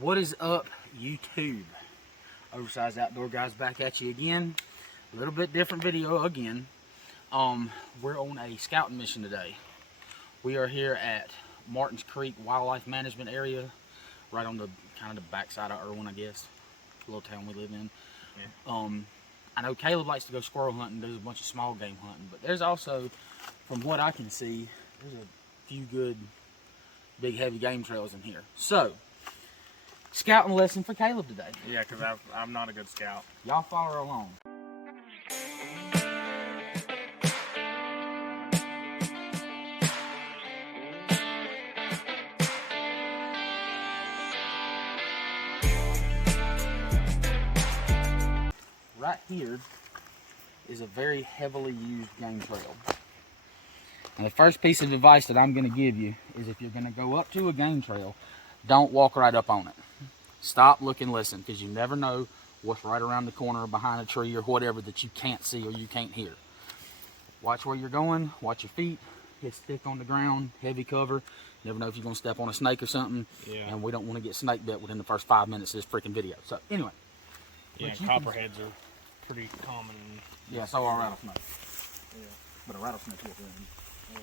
What is up, YouTube? Oversized Outdoor Guys back at you again. A little bit different video again. We're on a scouting mission today. We are here at Martins Creek Wildlife Management Area, right on the kind of the backside of Irwin, I guess. The little town we live in. Yeah. I know Caleb likes to go squirrel hunting, does a bunch of small game hunting, but there's also, from what I can see, there's a few good big heavy game trails in here. So, scouting lesson for Caleb today. Yeah, because I'm not a good scout. Y'all follow along. Right here is a very heavily used game trail. And the first piece of advice that I'm going to give you is if you're going to go up to a game trail, don't walk right up on it. Stop, look, and listen, because you never know what's right around the corner or behind a tree or whatever that you can't see or you can't hear. Watch where you're going, watch your feet, hit stick on the ground, heavy cover. Never know if you're going to step on a snake or something. Yeah. And we don't want to get snake bit within the first 5 minutes of this freaking video. So, anyway. Yeah, copperheads are pretty common. Yeah, so are rattlesnakes. Yeah. But a rattlesnake will win. Yeah.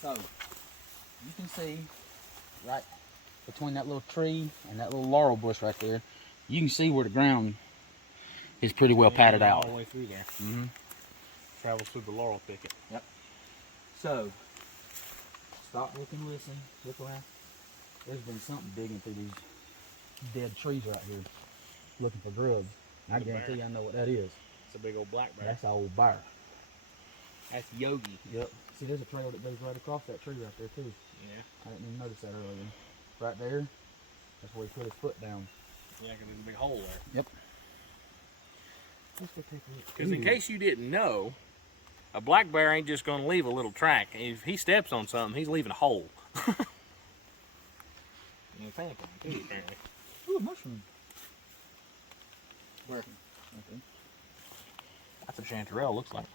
So, you can see right between that little tree and that little laurel bush right there, you can see where the ground is pretty well padded out. All the way through there. Mm-hmm. Travels through the laurel thicket. Yep. So, stop, look, and listen. Look around. There's been something digging through these dead trees right here, looking for grubs. I guarantee you I know what that is. It's a big old black bear. That's an old bear. That's Yogi. Yep. See, there's a trail that goes right across that tree right there, too. Yeah. I didn't even notice that earlier. Right there, that's where he put his foot down. Yeah, because there's a big hole there. Yep. Let's go take a look. Because in case you didn't know, a black bear ain't just going to leave a little track. If he steps on something, he's leaving a hole. And panicking, too, apparently. Ooh, a mushroom. Where? Okay. That's a chanterelle, looks like.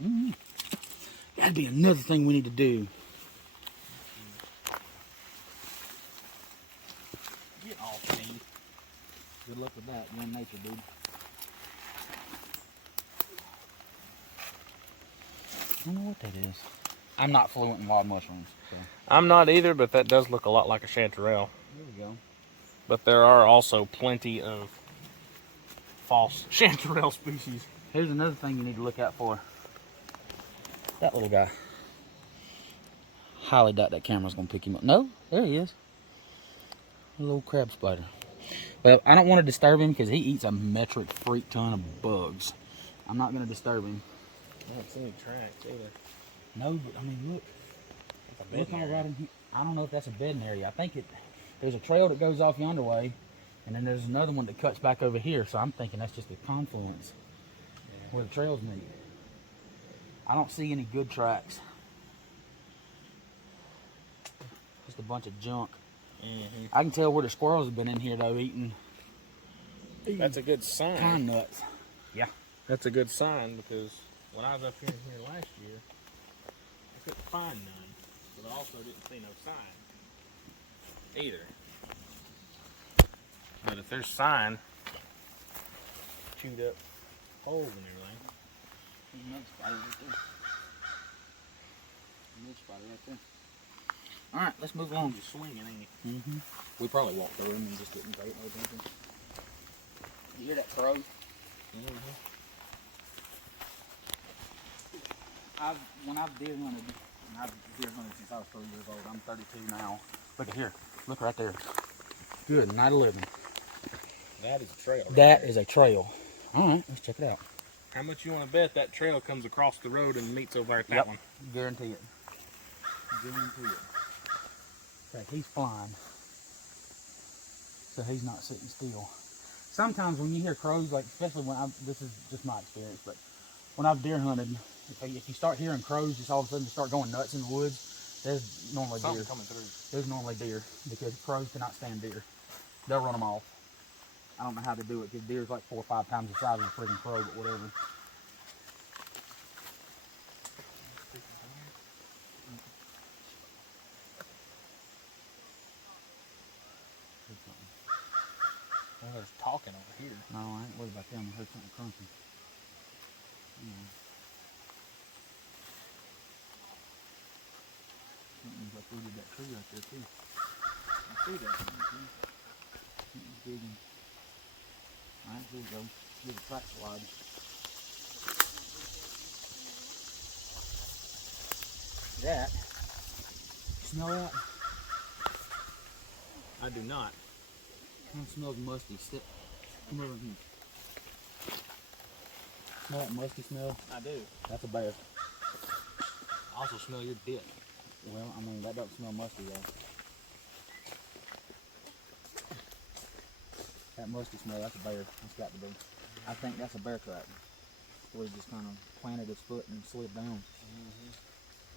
Mm-hmm. That'd be another thing we need to do. Get off me. Good luck with that. You're in nature, dude. I don't know what that is. I'm not fluent in wild mushrooms. So. I'm not either, but that does look a lot like a chanterelle. There we go. But there are also plenty of false chanterelle species. Here's another thing you need to look out for. That little guy. Highly doubt that camera's going to pick him up. No, there he is. A little crab spider. Well, I don't want to disturb him because he eats a metric freak ton of bugs. I'm not going to disturb him. I don't see any tracks either. No, but I mean, look. Look all right in here. I don't know if that's a bedding area. I think there's a trail that goes off yonder way, and then there's another one that cuts back over here. So I'm thinking that's just a confluence where the trails meet. I don't see any good tracks. Just a bunch of junk. Mm-hmm. I can tell where the squirrels have been in here though, eating. That's a good sign. Pine nuts. Yeah. That's a good sign because when I was up here last year, I couldn't find none, but I also didn't see no sign either. But if there's sign, chewed up holes and everything. Another spider right there. Another spider right there. All right, let's move along. You're swinging, ain't you? Mm-hmm. We probably walked through him and just didn't pay no attention. You hear that crow? Mm-hmm. When I've deer hunted, and I've deer hunted since I was 3 years old. I'm 32 now. Look at here. Look right there. Good night of living. That is a trail. Right that there. is a trail. All right, let's check it out. How much you want to bet that trail comes across the road and meets over at that one? Guarantee it. Guarantee it. In fact, he's flying, so he's not sitting still. Sometimes when you hear crows, like especially this is just my experience, but when I've deer hunted, if you start hearing crows, just all of a sudden start going nuts in the woods, there's normally deer coming through. There's normally deer because crows cannot stand deer. They'll run them off. I don't know how to do it because deer's like 4 or 5 times the size of a freaking crow, but whatever. heard something. Well, there's talking over here. No, I ain't worried about them. I heard something crunching. Something's uprooted that tree right there too. I see that. Something's digging. Alright, here we go. Give a track slide. That. Smell that? I do not. It smells musty. Come over here. Smell that musty smell? I do. That's a bear. I also smell your dick. Well, I mean, that don't smell musty though. That musty smell, that's a bear. That's got to be. I think that's a bear track. Where he just kind of planted his foot and slid down.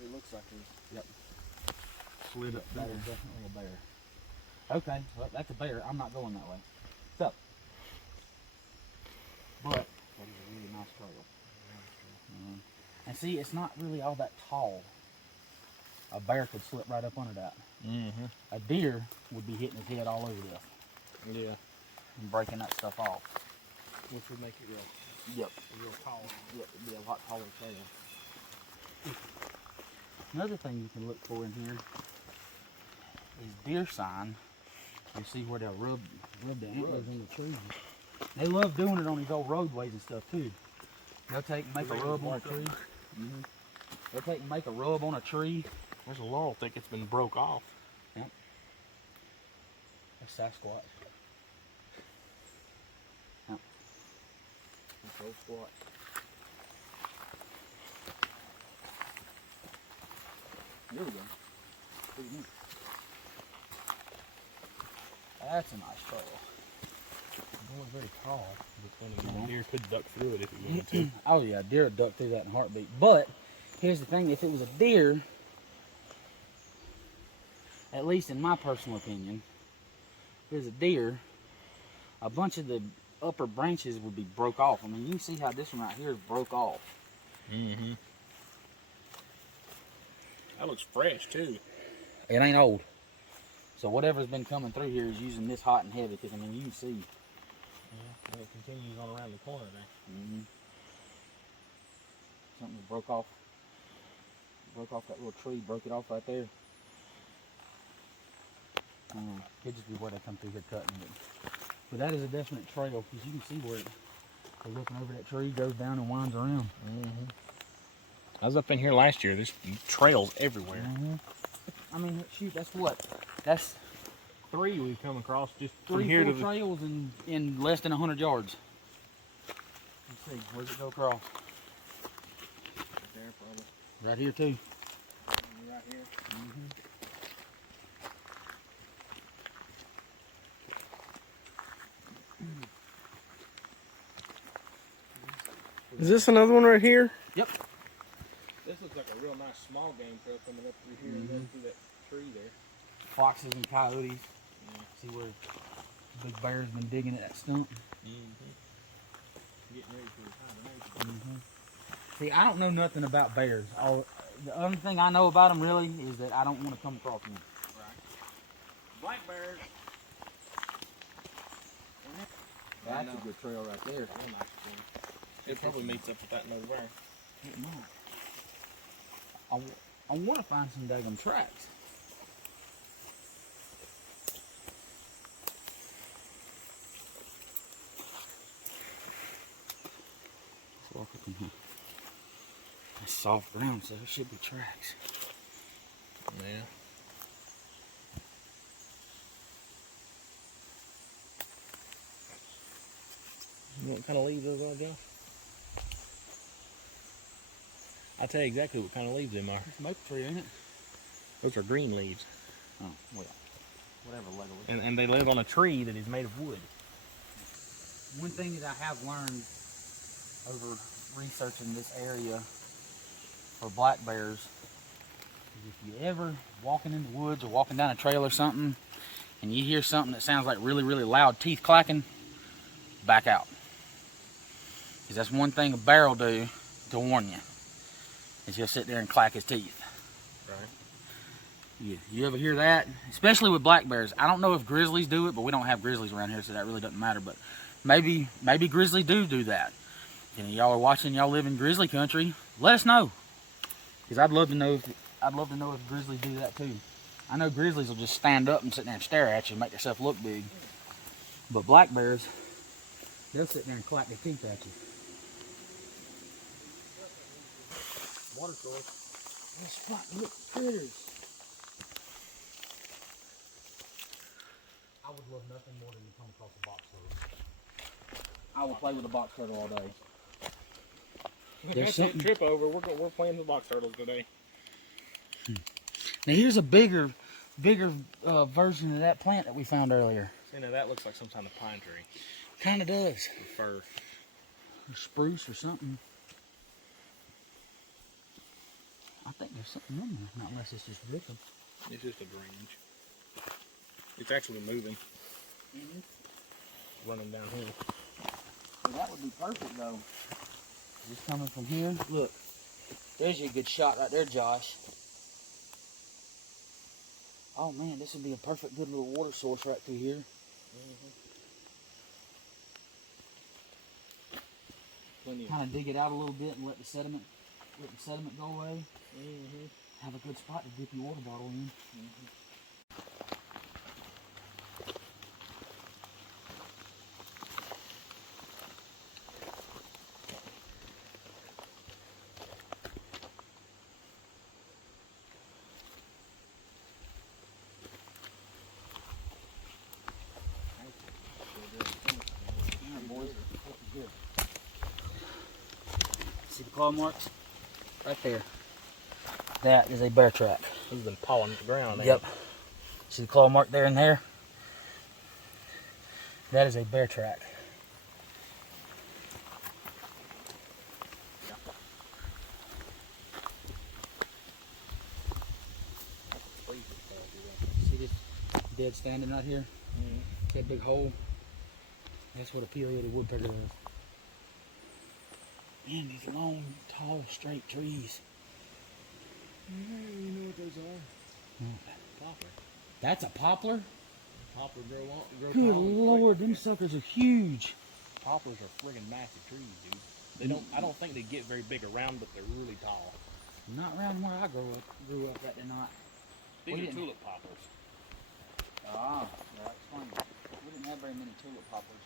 It looks like he's Yep. slid up That is definitely a bear. Okay, well, that's a bear. I'm not going that way. So, but that is a really nice trail. And see, it's not really all that tall. A bear could slip right up under that. A deer would be hitting his head all over this Yeah. and breaking that stuff off. Which would make it real real tall. Yep, it'd be a lot taller trail. Another thing you can look for in here is deer sign. You see where they'll rub the antlers in the trees. They love doing it on these old roadways and stuff too. They'll take and make a rub on a tree. They'll take and make a rub on a tree. There's a laurel thicket's been broke off. Yep. That's Sasquatch. Yep. That's old squat. There we go. Pretty neat. That's a nice trail. It wasn't very tall, but then again, a deer could duck through it if he wanted to. Oh yeah, deer would duck through that in a heartbeat. But here's the thing: if it was a deer, at least in my personal opinion, if it was a deer, a bunch of the upper branches would be broke off. I mean, you can see how this one right here is broke off. That looks fresh too. It ain't old. So whatever's been coming through here is using this hot and heavy, because I mean, you can see. Yeah, and it continues on around the corner there. Something broke off that little tree, broke it off right there. Could just be where they come through here cutting it. But that is a definite trail, because you can see where they're looking over that tree, goes down and winds around. I was up in here last year. There's trails everywhere. I mean, shoot, that's what? That's 3 we've come across just from 3, here 4 to the... trails in less than 100 yards. Let's see, where's it go across? Right there, probably. Right here too. Right here. Is this another one right here? Yep. This looks like a real nice small game trail coming up through here and then through that tree there. Foxes and coyotes. See where the big bear's been digging at that stump. Getting ready for retirement. See, I don't know nothing about bears. The only thing I know about them really is that I don't want to come across them. Right. Black bears. That's a good trail right there. Real nice trail. It probably meets up with that nowhere. It might. I want to find some daggum tracks. Let's walk up in here. It's soft ground, so there should be tracks. Yeah. You know what kind of leaves those are, Josh? I'll tell you exactly what kind of leaves them are. It's a maple tree, ain't it? Those are green leaves. Oh, well. Whatever, Lego. And they live on a tree that is made of wood. One thing that I have learned over researching this area for black bears is if you ever walking in the woods or walking down a trail or something and you hear something that sounds like really, really loud teeth clacking, back out. Because that's one thing a bear will do to warn you, is he'll sit there and clack his teeth. Right. Yeah, you ever hear that? Especially with black bears. I don't know if grizzlies do it, but we don't have grizzlies around here, so that really doesn't matter. But maybe grizzlies do that. And y'all are watching, y'all live in grizzly country. Let us know, because I'd love to know if grizzlies do that too. I know grizzlies will just stand up and sit there and stare at you and make themselves look big. But black bears, they'll sit there and clack their teeth at you. Water source. This spot, look, critters. I would love nothing more than to come across a box turtle. I will play with a box turtle all day. There's something. Trip over. We're playing with box turtles today. Now here's a bigger version of that plant that we found earlier. See, now that looks like some kind of pine tree. Kind of does. With fur. Or spruce or something. I think there's something in there, not unless it's just ripping. It's just a drainage. It's actually moving. Running downhill. Well, that would be perfect though. Just coming from here. Look, there's your good shot right there, Josh. Oh man, this would be a perfect good little water source right through here. Kind of dig it out a little bit and let the sediment go away. Have a good spot to dip your water bottle in. See the claw marks? Right there. That is a bear track. He's been pawing at the ground. Yep. See the claw mark there and there? That is a bear track. See this dead standing right here? That big hole? That's what a pileated woodpecker does. Man, these long, tall, straight trees. Yeah, you know what those are? Poplar. That's a poplar? Poplar grow Good tall and Lord, quick. them suckers are huge. Poplars are friggin' massive trees, dude. They don't. I don't think they get very big around, but they're really tall. Not around where I grew up that they're not. These are tulip poplars. Ah, yeah, that's funny. We didn't have very many tulip poplars.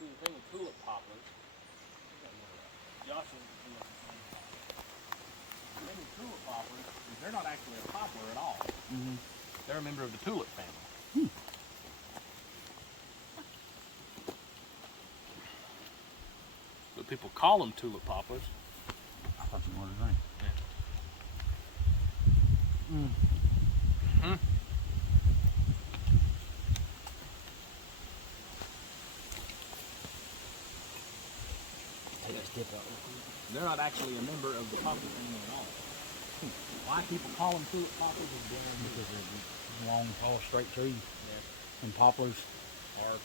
See, the thing with tulip poplars, Josh is the thing with tulip poplars is they're not actually a poplar at all. They're a member of the tulip family. But people call them tulip poplars. I thought you wanted to drink. Let's dip out. They're not actually a member of the poplar family at all. Why people call them tulip poplars is Because they're long, tall, straight trees. Yeah. And poplars are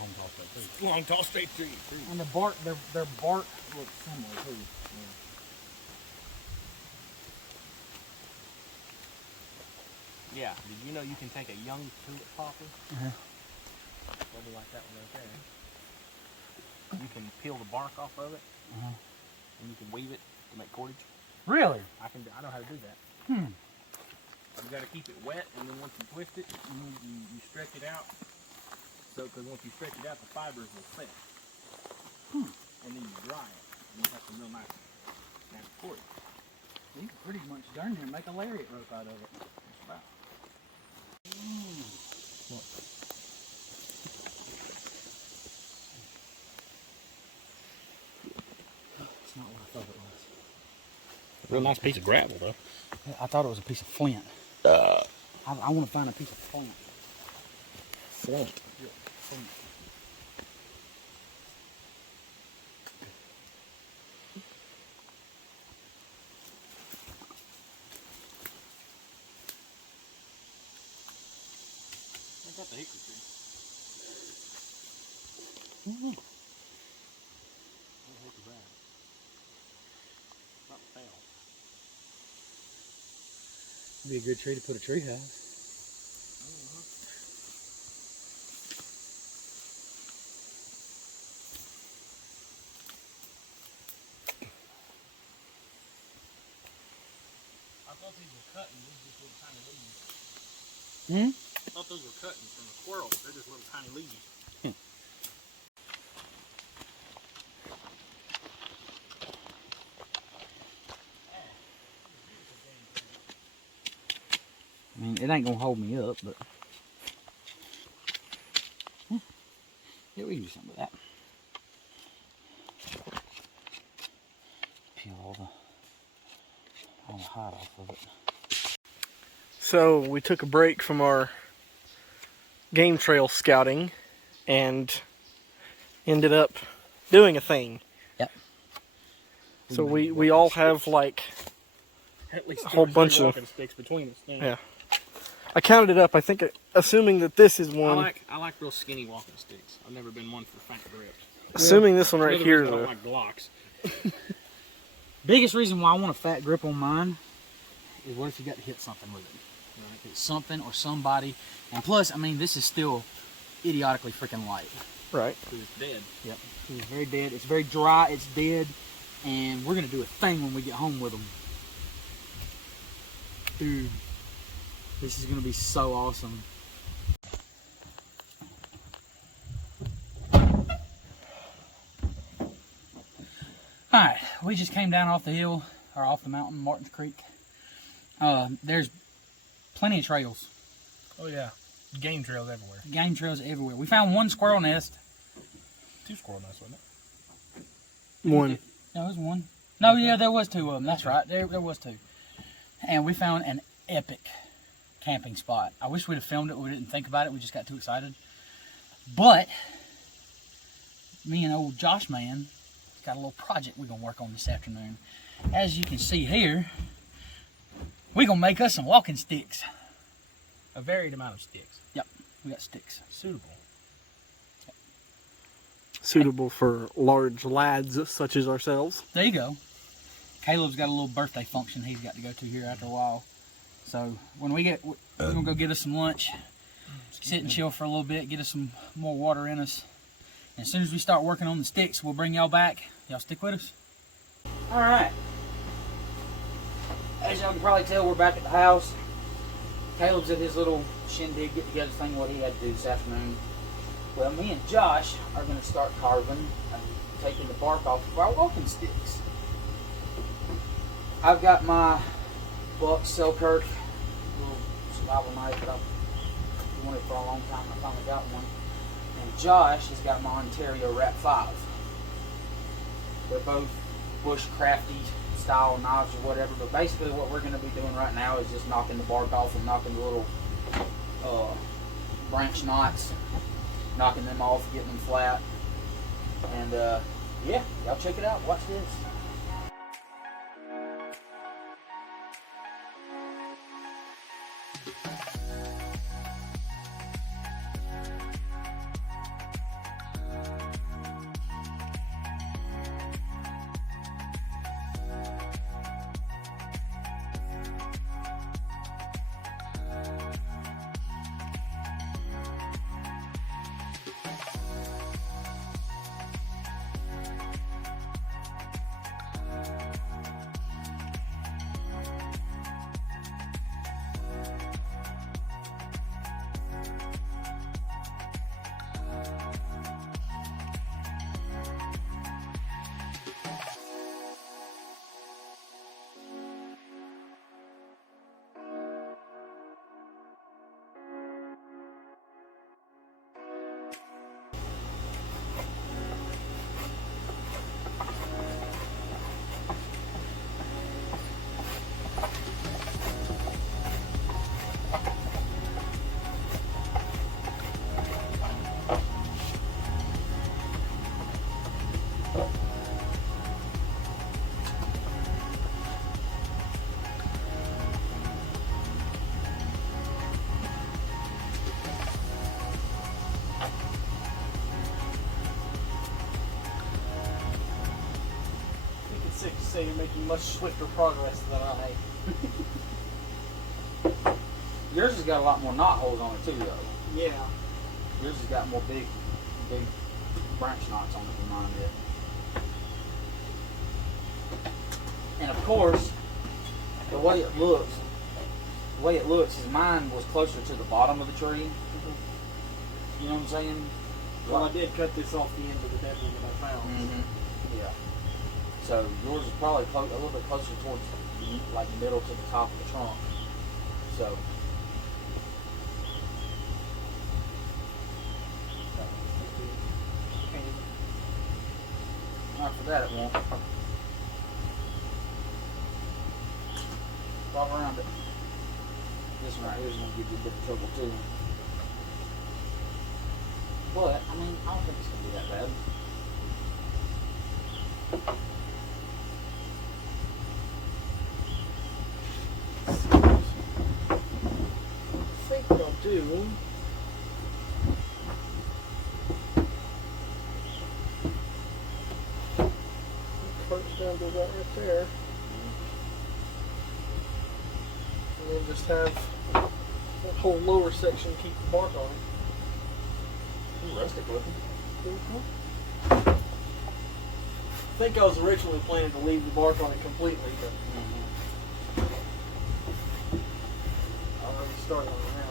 long, tall, straight trees. long, tall, straight trees. And the bark, their bark looks similar too. Yeah. Did you know you can take a young tulip poplar? Probably like that one right there. You can peel the bark off of it, and you can weave it to make cordage. Really? I know how to do that. You got to keep it wet, and then once you twist it, you stretch it out. So, because once you stretch it out, the fibers will set. And then you dry it, and you have some real nice cordage. You can pretty much darn near make a lariat rope out of it. Just about. What? It's not what I thought it was. Real nice piece of gravel, though. I thought it was a piece of flint. I want to find a piece of flint. Flint. Yeah, flint. I got the hickory tree. Not fail. Be a good tree to put a tree house. I thought these were cutting. These just little tiny leaves. Hmm? I thought those were cutting from a squirrel. They're just little tiny leaves. I mean, it ain't gonna hold me up, but yeah, we can do something with that. Peel all the hide off of it. So we took a break from our game trail scouting and ended up doing a thing. Yep. So we all have like At least a whole bunch of walking sticks between us. yeah. I counted it up. I think, assuming that this is one. I like real skinny walking sticks. I've never been one for fat grips. Assuming this one right Another here reason is I a. don't like blocks. Biggest reason why I want a fat grip on mine is what if you got to hit something with it? Right. Hit something or somebody. And plus, I mean, this is still idiotically freaking light. Right. Because it's dead. Yep. It's very dead. It's very dry. It's dead. And we're going to do a thing when we get home with them. Dude, this is going to be so awesome. Alright, we just came down off the hill, or off the mountain, Martin's Creek. There's plenty of trails. Oh yeah. Game trails everywhere. Game trails everywhere. We found one squirrel nest. 2 squirrel nests, wasn't it? One. No, it was one. No, yeah, there was 2 of them. That's right. There was 2. And we found an epic camping spot. I wish we'd have filmed it. We didn't think about it. We just got too excited. But me and old Josh man got a little project we're going to work on this afternoon. As you can see here, we're going to make us some walking sticks. A varied amount of sticks. Yep, we got sticks. Suitable. Suitable for large lads such as ourselves. There you go. Caleb's got a little birthday function he's got to go to here after a while. So when we're going to go get us some lunch, sit and chill for a little bit, get us some more water in us. And as soon as we start working on the sticks, we'll bring y'all back. Y'all stick with us. All right. As y'all can probably tell, we're back at the house. Caleb's at his little shindig get-together thing, what he had to do this afternoon. Well, me and Josh are going to start carving and taking the bark off of our walking sticks. I've got my Buck Selkirk little survival knife that I've wanted for a long time. I finally got one. And Josh has got my Ontario Rap 5. They're both bushcrafty style knives or whatever, but basically what we're going to be doing right now is just knocking the bark off and knocking the little branch knots, knocking them off, getting them flat. And yeah, y'all check it out. Watch this. Safe to say you're making much swifter progress than I. Yours has got a lot more knot holes on it too, though. Yeah. Yours has got more big branch knots on it than mine did. And of course, the way it looks is mine was closer to the bottom of the tree. You know what I'm saying? Well, I did cut this off the end of the dead one that I found. Yeah. So yours is probably a little bit closer towards like middle to the top of the trunk. So. Not for that, it won't. Bob around it. This one right here is going to give you a bit of trouble too. But, I mean, I don't think it's going to be that bad. I think what I'll do. Close down to that right there. And then just have that whole lower section keep the bark on it. Rustic looking. I think I was originally planning to leave the bark on it completely, but I already started on it now.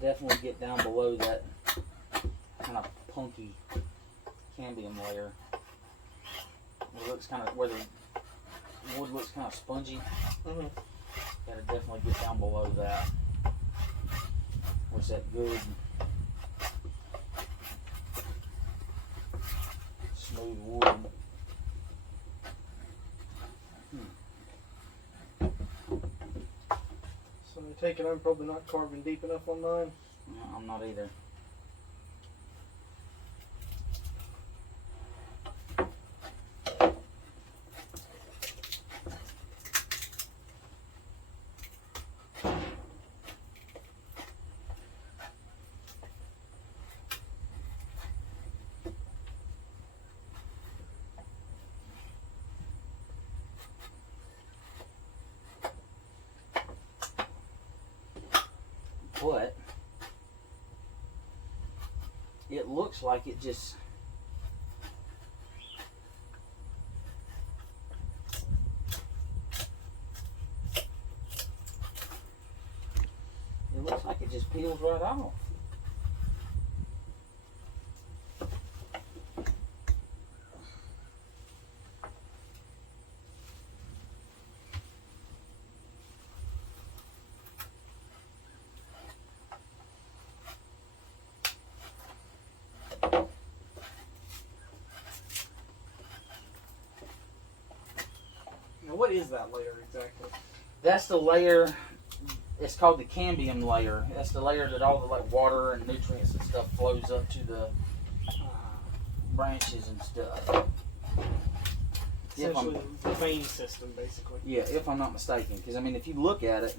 Definitely get down below that kind of punky cambium layer. It looks kind of where the wood looks kind of spongy. Gotta definitely get down below that. Where's that good smooth wood? So I take it I'm probably not carving deep enough on mine. No, I'm not either. But it looks like it just peels right off. What is that layer exactly? That's the layer, it's called the cambium layer. That's the layer that all the like water and nutrients and stuff flows up to the branches and stuff. Essentially the vein system, basically. Yeah, if I'm not mistaken. Because, I mean, if you look at it,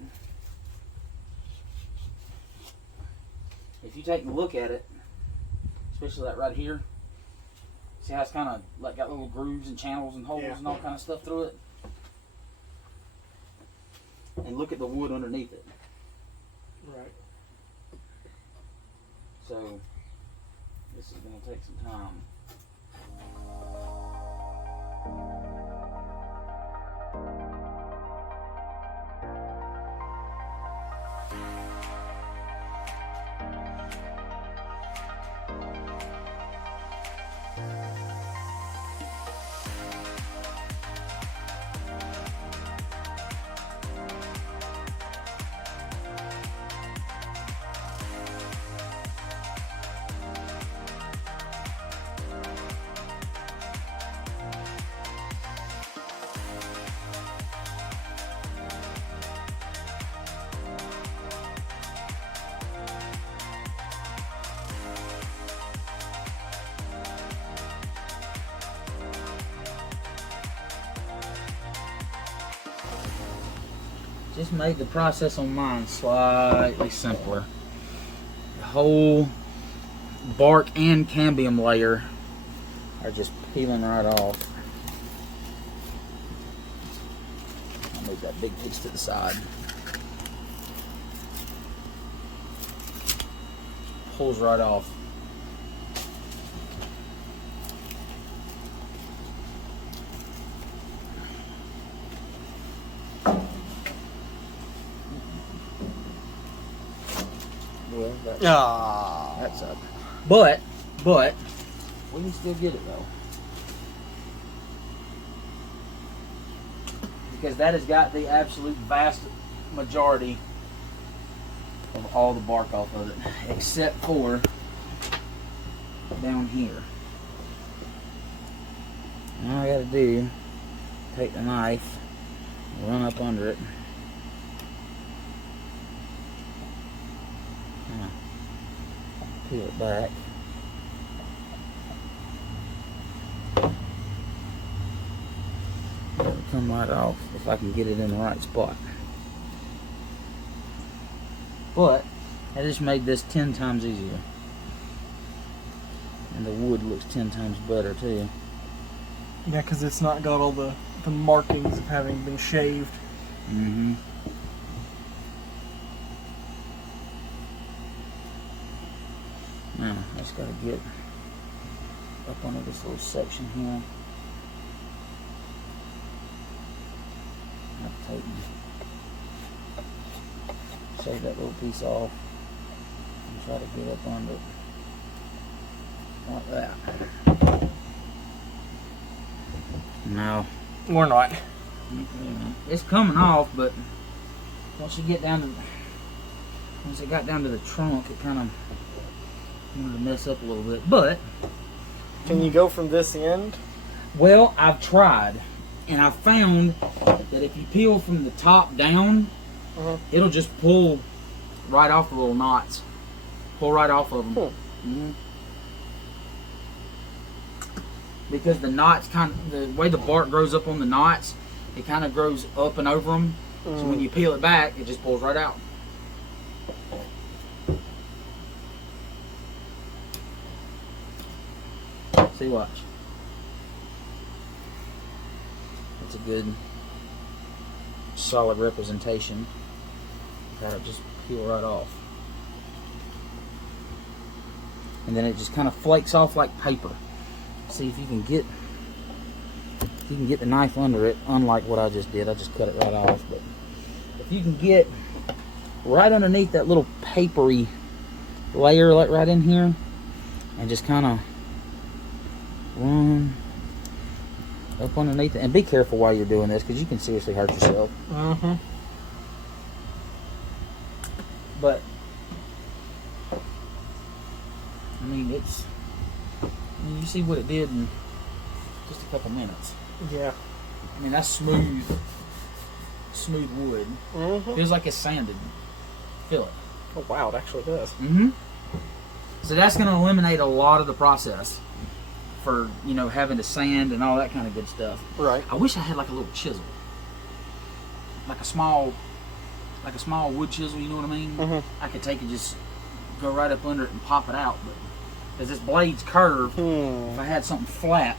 especially that right here, see how it's kind of like got little grooves and channels and holes and all kind of stuff through it? And look at the wood underneath it. Right. So, this is going to take some time. just made the process on mine slightly simpler. The whole bark and cambium layer are just peeling right off. I'll move that big piece to the side. Pulls right off. Well, that's up. But we can still get it though, because that has got the absolute vast majority of all the bark off of it, except for down here. All I gotta do, take the knife, run up under it, peel it back. It'll come right off if I can get it in the right spot. But I just made this 10 times easier. And the wood looks 10 times better too. Yeah, because it's not got all the markings of having been shaved. Mm-hmm. Now, I just gotta get up under this little section here. I'll tighten. Shave that little piece off and try to get up under it like that. No, We're not. it's coming off, but once you get down to, once it got down to the trunk, it kind of wanted to mess up a little bit. But Can you go from this end? well, I've tried, and I found that if you peel from the top down, it'll just pull right off the little knots. Pull right off of them. Mm-hmm. Because the knots the way the bark grows up on the knots, it kind of grows up and over them. So when you peel it back, it just pulls right out. See, watch. That's a good, solid representation. That'll just peel right off. And then it just kind of flakes off like paper. See if you can get the knife under it, unlike what I just did. I just cut it right off. But if you can get right underneath that little papery layer, like right in here, and just kind of run up underneath it, and be careful while you're doing this, because you can seriously hurt yourself. But I mean, you see what it did in just a couple minutes. Yeah. I mean, that's smooth wood. Feels like it's sanded. Feel it. Oh wow, it actually does. So that's going to eliminate a lot of the process for, having to sand and all that kind of good stuff. Right. I wish I had like a little chisel, like a small wood chisel. You know what I mean? I could take and just go right up under it and pop it out, but because this blade's curved, if I had something flat.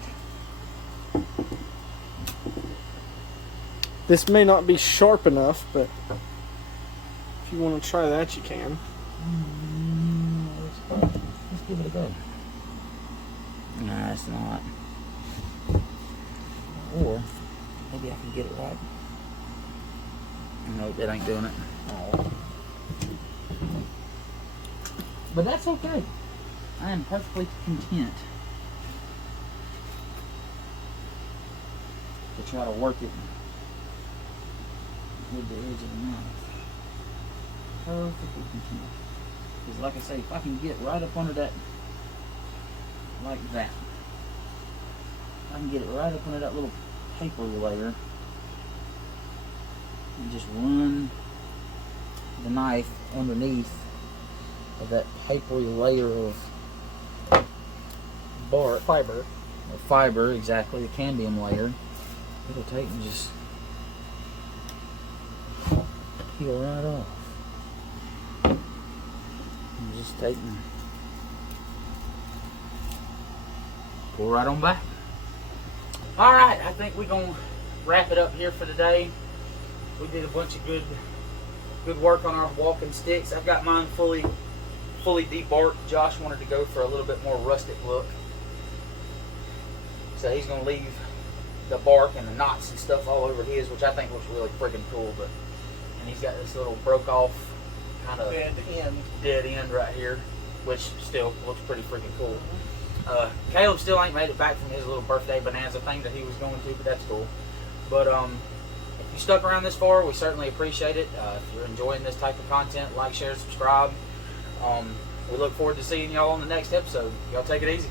This may not be sharp enough, but if you want to try that, you can. Let's give it a go. Nah, it's not. Or maybe I can get it right. Nope, it ain't doing it. Oh. But that's okay. I am perfectly content to try to work it with the edge of the knife. Perfectly content. Because like I say, if I can get right up under that, like that, I can get it right up under that little paper layer and just run the knife underneath of that papery layer of bark. Fiber, exactly, the cambium layer. It'll take and just peel right off. I'm just taking, pull right on back. All right, I think we're gonna wrap it up here for today. We did a bunch of good work on our walking sticks. I've got mine fully debarked. Josh wanted to go for a little bit more rustic look, so he's gonna leave the bark and the knots and stuff all over his, which I think looks really freaking cool. But and he's got this little broke off kind of dead end right here, which still looks pretty freaking cool. Caleb still ain't made it back from his little birthday bonanza thing that he was going to, but that's cool. But if you stuck around this far, we certainly appreciate it. If you're enjoying this type of content, like, share, subscribe. We look forward to seeing y'all on the next episode. Y'all take it easy.